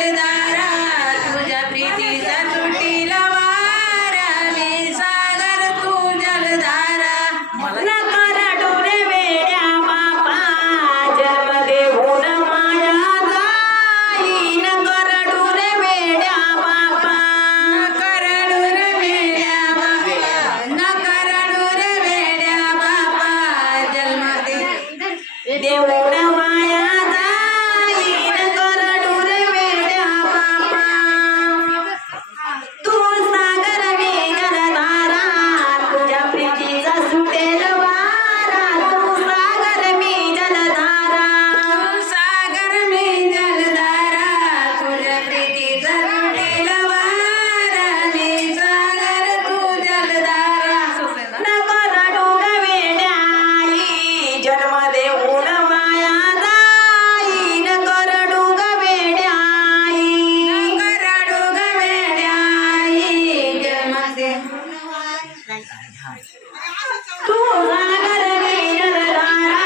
जलधारा तुझ्या प्रीतीचा सुटीला वारा मी सागर तू जलधारा नका रडू रे वेड्या बापा जन्म देऊन माया जाई नका रडू रे वेड्या बापा करडू रे वेड्या बापा नकरडू रे वेड्या बापा जन्म देऊन माया जाई नका रडू रे वेड्या बापा तू सागर मी जलधारा तुझ्या प्रीतीचा सुटेल वारा तू सागर मी जलधारा सागर मी जलधारा तुझ्या प्रीतीचा सुटीला वारा मी सागर तू जलधारा नका रडू ग वेड्याई जन्म देऊन माया जाई नका रडू ग वेड्याई करडू ग वेड्या आई जन्म तू सागर मी जलधारा